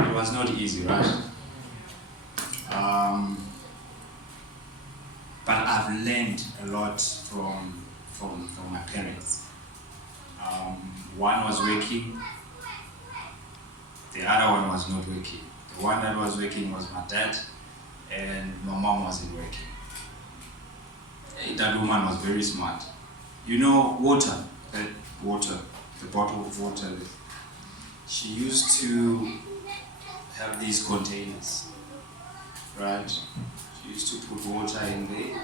It was not easy, right? Um, but I've learned a lot from my parents. One was working, the other one was not working. The one that was working was my dad, and my mom wasn't working. That woman was very smart. You know, water, the bottle of water, she used to have these containers, right? She used to put water in there,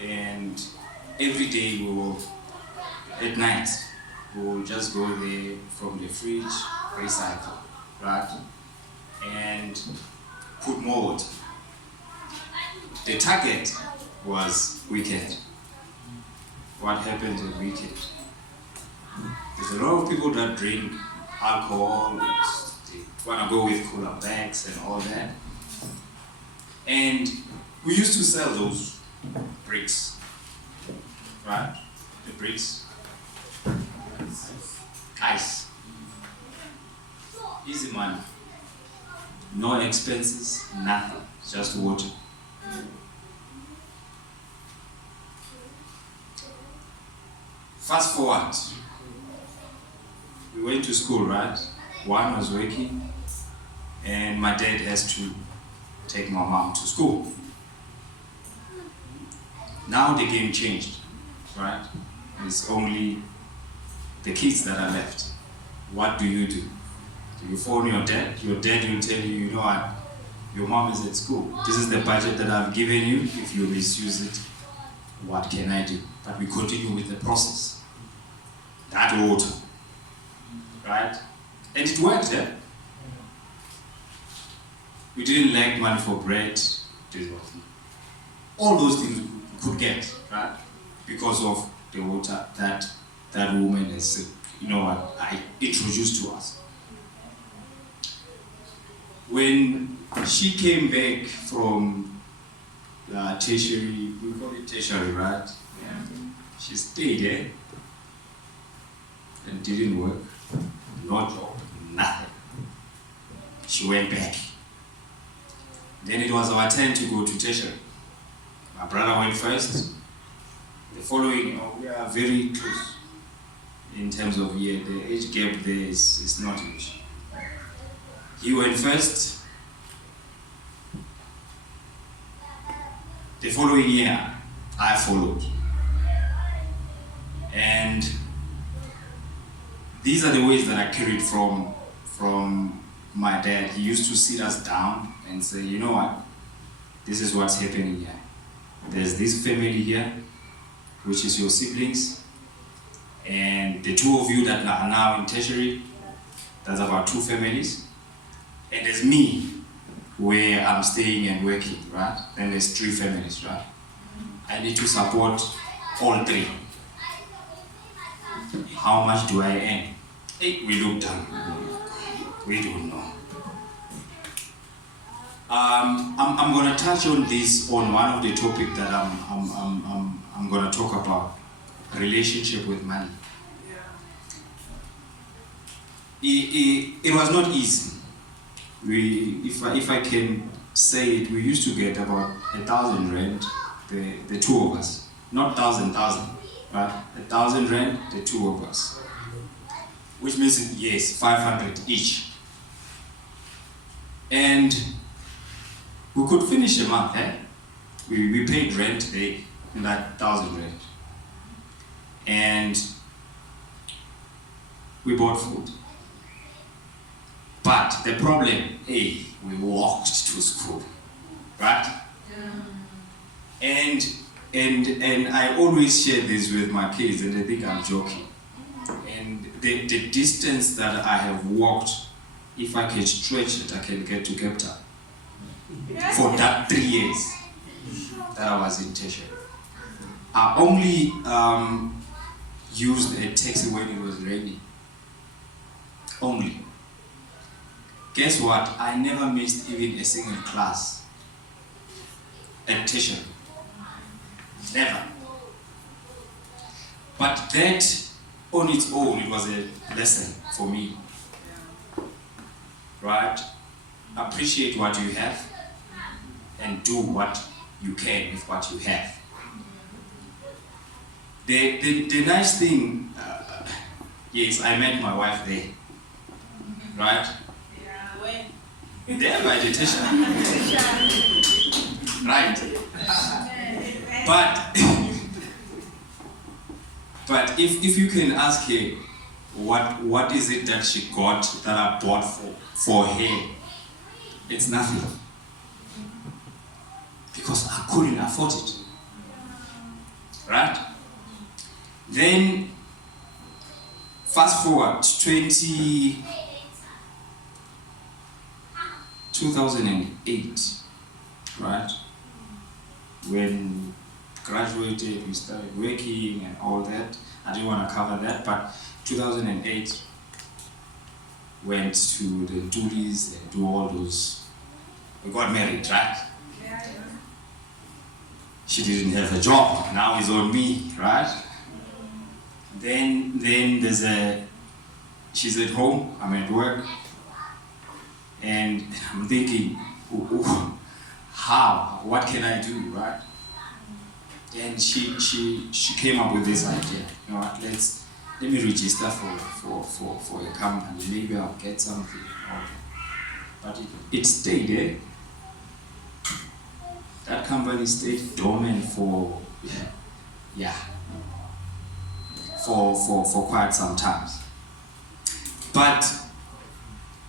and every day at night, we will just go there from the fridge, recycle, right? And put more water. The target was weekend. What happens at weekend? There's a lot of people that drink alcohol, they want to go with cooler bags and all that. And we used to sell those bricks, right? The bricks. Ice. Easy money. No expenses, nothing. Just water. Fast forward. We went to school, right? One was working, and my dad has to take my mom to school. Now the game changed, right? It's only the kids that are left. What do? Do you phone your dad? Your dad will tell you, you know what, your mom is at school. This is the budget that I've given you. If you misuse it, what can I do? But we continue with the process. That water, right? And it worked, eh? We didn't lack money for bread. All those things we could get, right? Because of the water that woman has, I introduced to us. When she came back from tertiary, we call it tertiary, right? Yeah. She stayed there and didn't work, no job, nothing. She went back. Then it was our turn to go to tertiary. My brother went first. The following, we are very close in terms of year. The age gap there is not huge. He went first. The following year, I followed. And these are the ways that I carried from my dad. He used to sit us down and say, you know what, this is what's happening here. There's this family here, which is your siblings, and the two of you that are now in tertiary, that's about 2 families. And there's me, where I'm staying and working, right? Then there's 3 families, right? I need to support all 3. How much do I earn? Hey, we look down. We don't know. I'm gonna touch on this on one of the topics that I'm gonna talk about, relationship with money. It was not easy. If I can say it, we used to get about 1,000 rand, the 2 of us. Not thousand, but 1,000 rand, the 2 of us. Which means, yes, 500 each. And we could finish a month, eh? We paid rent in that 1,000 rand. And we bought food. But the problem, we walked to school, right? Yeah. And I always share this with my kids, and they think I'm joking. And the distance that I have walked, if I can stretch it, I can get to Cape Town. For that 3 years that I was in tertiary. I only used a taxi when it was raining. Only. Guess what? I never missed even a single class at tertiary. Never. But that on its own, it was a lesson for me. right? Appreciate what you have and do what you can with what you have. The nice thing, yes, I met my wife there, right? There by dietitian. Right. But if you can ask her what is it that she got that I bought for her, it's nothing. Because I couldn't afford it. Right? Then fast forward 2008, right? When graduated, we started working and all that. I didn't want to cover that, but 2008 went to the duties and do all those. We got married, right? She didn't have a job. Now it's on me, right? Then she's at home, I'm at work, and I'm thinking, how? What can I do, right? And she came up with this idea. You know what? Let me register for a company. Maybe I'll get something. But it stayed there. That company stayed dormant for quite some time. But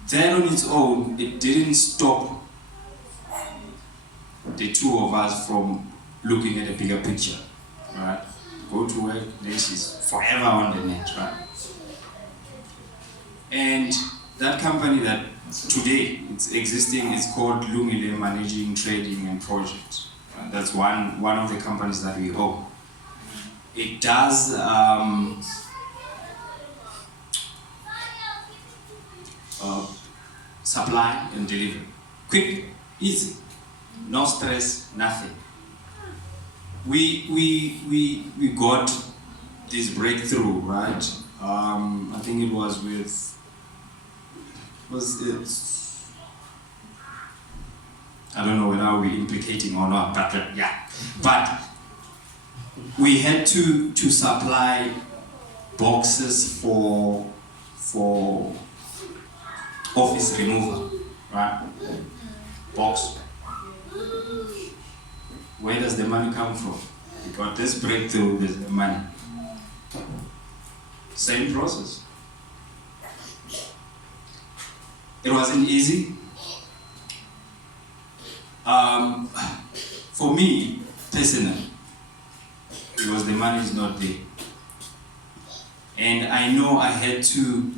then on its own, it didn't stop the two of us from looking at a bigger picture, right? Go to work, then she's forever on the net, right? And that company that today it's existing is called Lungile Managing, Trading and Projects. That's one of the companies that we own. It does supply and deliver. Quick, easy, no stress, nothing. We got this breakthrough, right? I think it was I don't know whether we're implicating or not, but yeah. But we had to supply boxes for office removal, right? Box. Where does the money come from? We got this breakthrough with the money. Same process. It wasn't easy. For me, personally, because the money is not there. And I know I had to,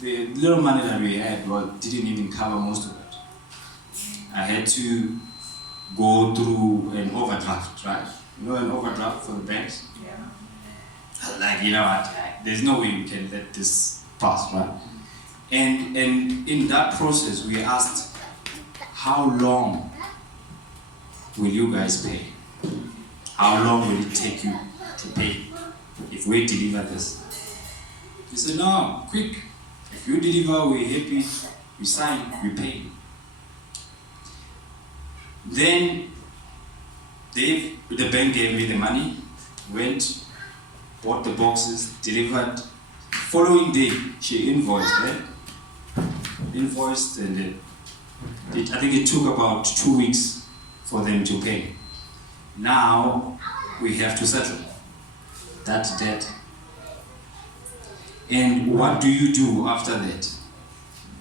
the little money that we had didn't even cover most of it. I had to go through an overdraft, right? You know an overdraft for the banks? Yeah. Like, you know what, there's no way we can let this pass, right? And in that process, we asked, how long will you guys pay? How long will it take you to pay if we deliver this? He said, no, quick. If you deliver, we're happy, we sign, we pay. Then the bank gave me the money, went, bought the boxes, delivered. Following day, she invoiced, right? Invoiced, and I think it took about 2 weeks for them to pay. Now we have to settle that debt. And what do you do after that?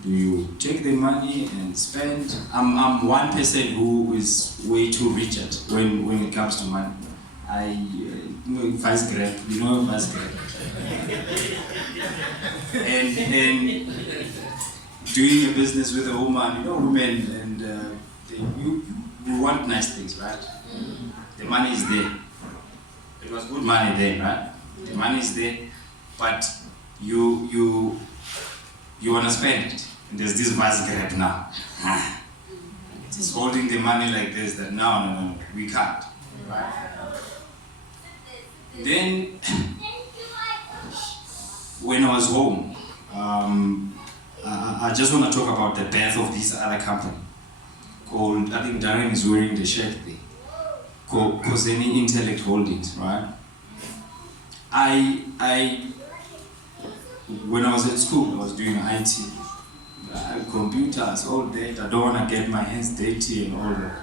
Do you take the money and spend? I'm one person who is way too rigid when it comes to money. Vice grip, you know vice grip. and doing a business with a woman, you know women, and you want nice things, right? The money is there. It was good money then, right? The money is there, but you want to spend it. And there's this vice grip now. It's holding the money like this, that no, we can't, right? Then, when I was home, I just want to talk about the birth of this other company called, I think Darren is wearing the shirt there, called Khoseni Intellect Holdings, right? When I was at school, I was doing IT, computers, all that. I don't want to get my hands dirty and all that.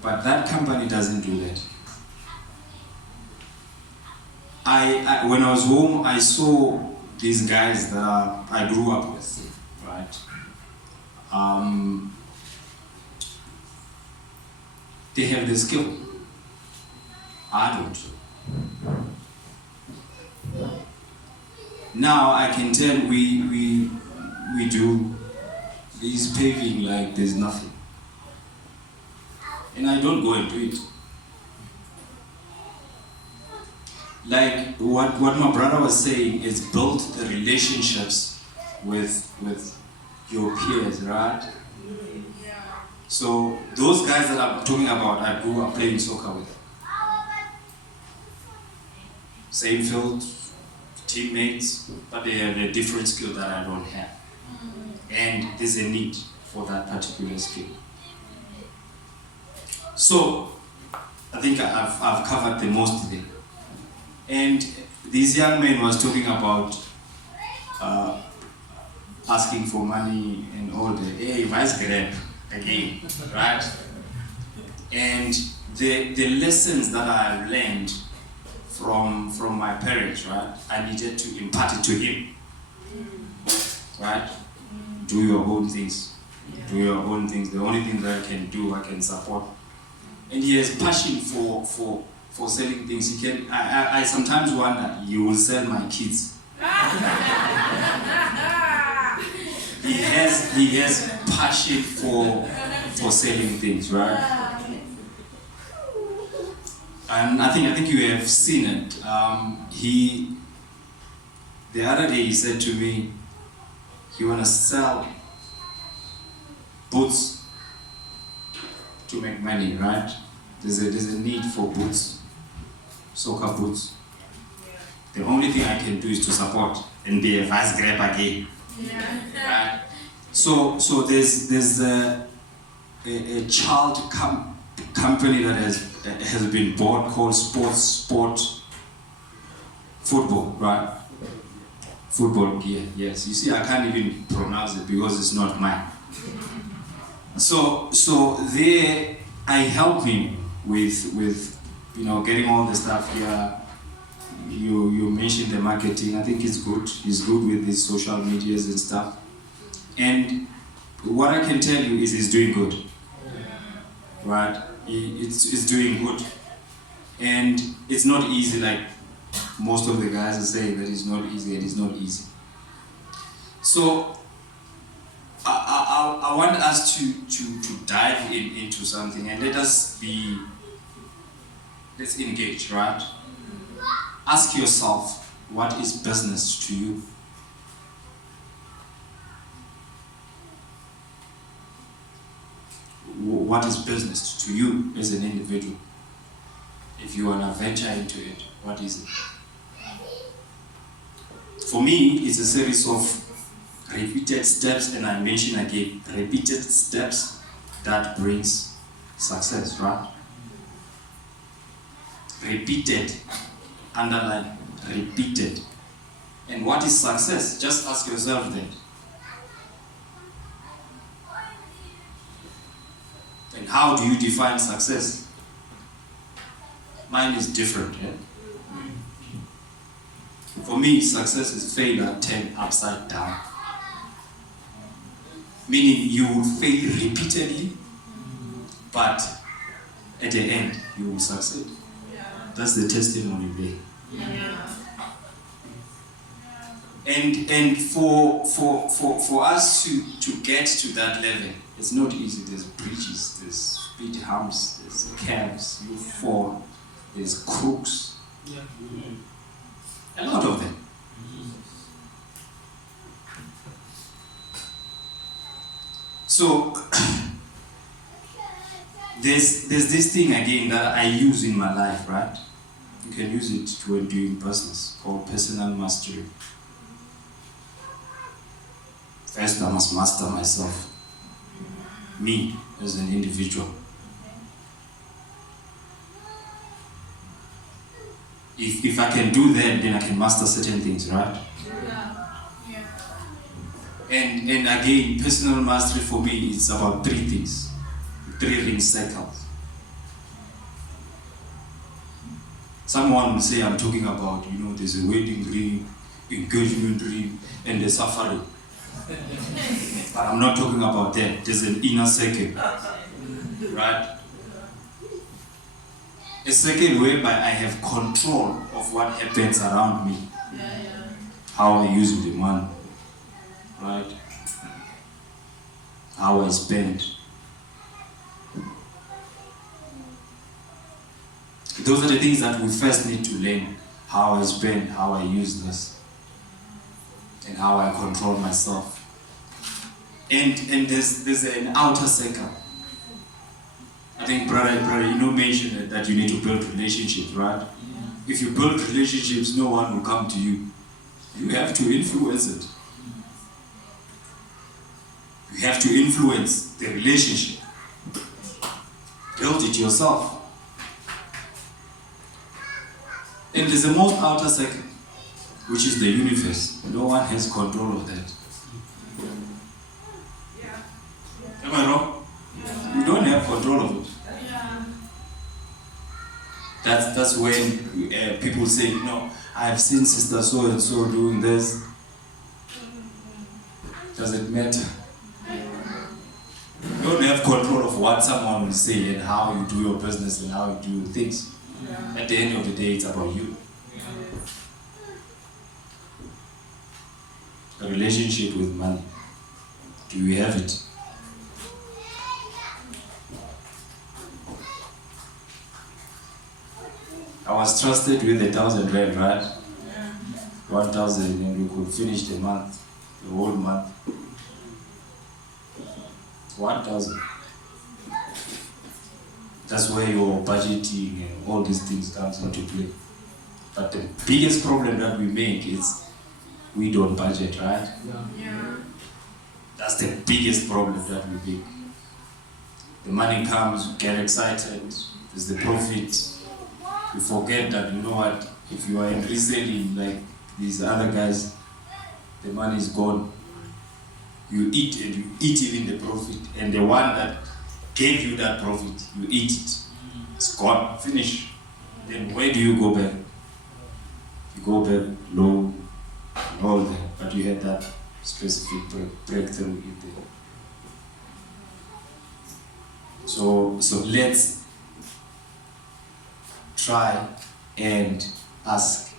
But that company doesn't do that. When I was home, I saw these guys that I grew up with, right? They have the skill. I don't. Now I can tell we do this paving like there's nothing. And I don't go and do it. Like what my brother was saying is build the relationships with your peers, right? So those guys that I'm talking about, I grew up playing soccer with them. Same field, teammates, but they have a different skill that I don't have. And there's a need for that particular skill. So I think I've covered the most there. And this young man was talking about asking for money and all the, hey, vice grab again, right? And the lessons that I have learned from my parents, right? I needed to impart it to him, right? Do your own things. Do your own things. The only thing that I can do, I can support. And he has passion for selling things. He can. I sometimes wonder, you will sell my kids. He has passion for selling things, right? And I think you have seen it. The other day he said to me, he wanna sell boots to make money, right? There's a need for boots, soccer boots. The only thing I can do is to support and be a vice grab again. Right? So there's a child company that has been bought called Sport Football, right? Football gear, yes. You see, I can't even pronounce it because it's not mine. So there, I help him with getting all the stuff here. You mentioned the marketing. I think it's good. He's good with his social medias and stuff. And what I can tell you is he's doing good, right? It's doing good, and it's not easy. Like most of the guys are saying that it's not easy, and it's not easy. So I want us to dive into something, and let's engage, right? Ask yourself, what is business to you? What is business to you as an individual? If you want to venture into it, what is it? For me, it's a series of repeated steps, and I mention again, repeated steps that brings success, right? Repeated, underline, repeated. And what is success? Just ask yourself that. And how do you define success? Mine is different. Yeah? For me, success is failure turned upside down. Meaning you will fail repeatedly, but at the end, you will succeed. That's the testimony there. And for us to get to that level, it's not easy. There's bridges, there's speed humps, there's cabs, you fall, there's crooks. A lot of them. So there's this thing again that I use in my life, right? You can use it when doing business, called personal mastery. First, I must master myself. Me, as an individual. If I can do that, then I can master certain things, right? And again, personal mastery for me is about three things. 3 ring cycles. Someone will say I'm talking about, there's a wedding ring, engagement ring, and a safari. But I'm not talking about that. There's an inner circle, right? A circle whereby I have control of what happens around me. How I use the money, right? How I spend. Those are the things that we first need to learn. How I spend, how I use this, and how I control myself. And there's an outer circle. I think brother, mentioned that you need to build relationships, right? If you build relationships, no one will come to you. You have to influence it. You have to influence the relationship. Build it yourself. And there's a more outer circle, which is the universe. No one has control of that. Am I wrong? You don't have control of it. That's when people say, I have seen sister so and so doing this. Does it matter? You don't have control of what someone will say and how you do your business and how you do things. At the end of the day, it's about you. A relationship with money. Do you have it? I was trusted with 1,000 rand, right? 1,000, and we could finish the month, the whole month. 1,000. That's where your budgeting and all these things comes into play. But the biggest problem that we make is we don't budget, right? That's the biggest problem that we make. The money comes, you get excited, there's the profit. You forget that, if you are in reselling like these other guys, the money is gone. You eat and you eat even the profit. And the one that gave you that profit, you eat it. It's gone, finish. Then where do you go back? You go back low, and all that. But you had that specific breakthrough in there. So let's try and ask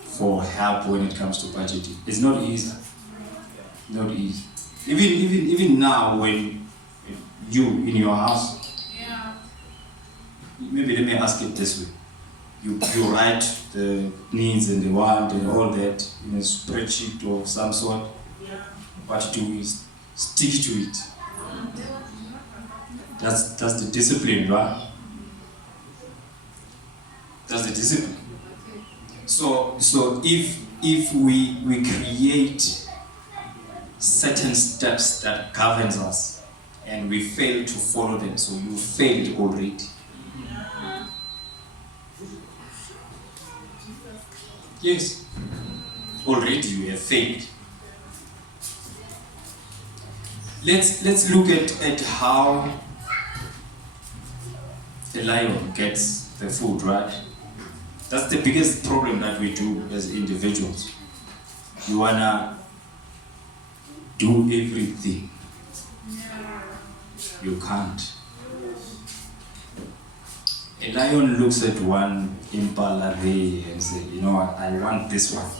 for help when it comes to budgeting. It's not easy. Not easy. Even now, when you in your house, maybe let me ask it this way: you write the needs and the want and all that in a spreadsheet of some sort. What you do is stick to it. That's the discipline, right? That's the discipline. So if we create certain steps that governs us and we fail to follow them, so you failed already. Yes, already you have failed. Let's look at how the lion gets the food, right? That's the biggest problem that we do as individuals. You wanna do everything. You can't. A lion looks at one impala there and says, I want this one.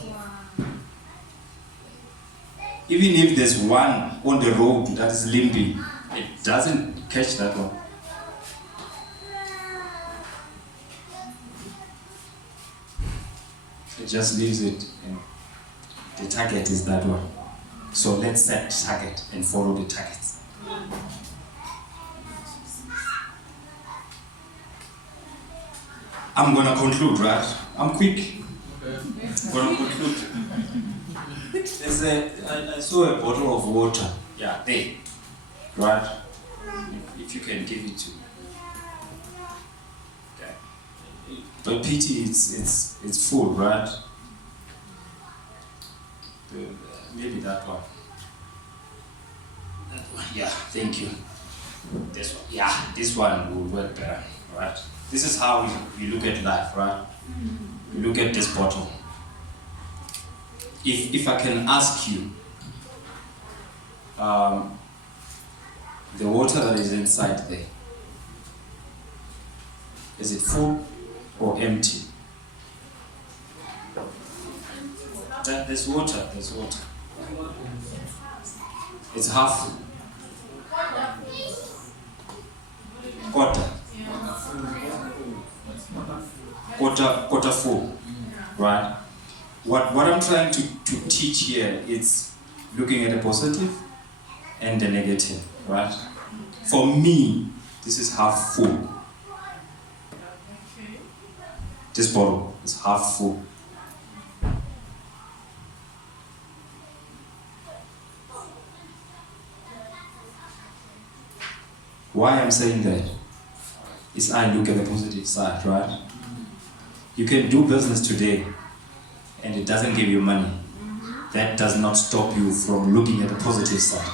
Even if there's one on the road that is limping, it doesn't catch that one. It just leaves it, and the target is that one. So let's set the target and follow the targets. I'm gonna conclude, right? I'm quick. Okay. I'm gonna conclude. I saw a bottle of water. Yeah, there. Right? If you can give it to me. Okay. But pity it's full, right? Maybe that one. That one. Yeah, thank you. This one. Yeah, this one will work better, right? This is how we look at life, right? We look at this bottle. If I can ask you, the water that is inside there, is it full or empty? There's water, It's half full. Quarter full, right? What I'm trying to teach here is looking at the positive and the negative, right? For me, this is half full. This bottle is half full. Why I'm saying that is I look at the positive side, right? You can do business today and it doesn't give you money. That does not stop you from looking at the positive side.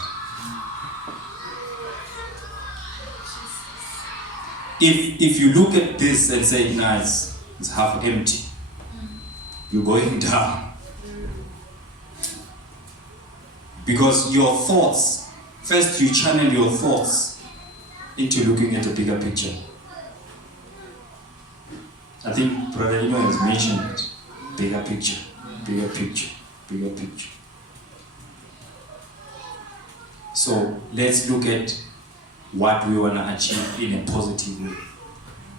If you look at this and say, nah, it's half empty, you're going down. Because your thoughts, first you channel your thoughts into looking at the bigger picture. I think Brother Lino has mentioned it. Bigger picture, bigger picture, bigger picture. So let's look at what we want to achieve in a positive way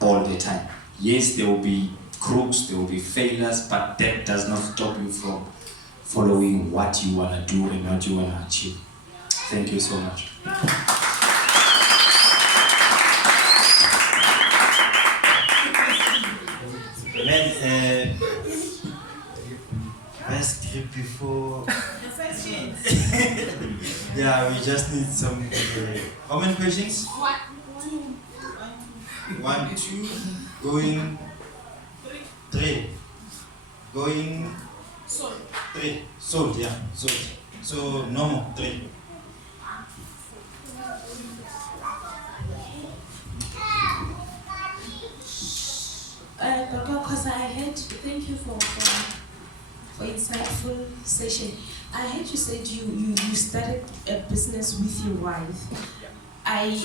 all the time. Yes, there will be crooks, there will be failures, but that does not stop you from following what you want to do and what you want to achieve. Thank you so much. Amen. First script before. Yeah, we just need some. How many questions? One, two, going, three, going, three, sold, yeah, sold. So no more, three. Dr. Kosa, thank you for insightful session. I heard you said you started a business with your wife. I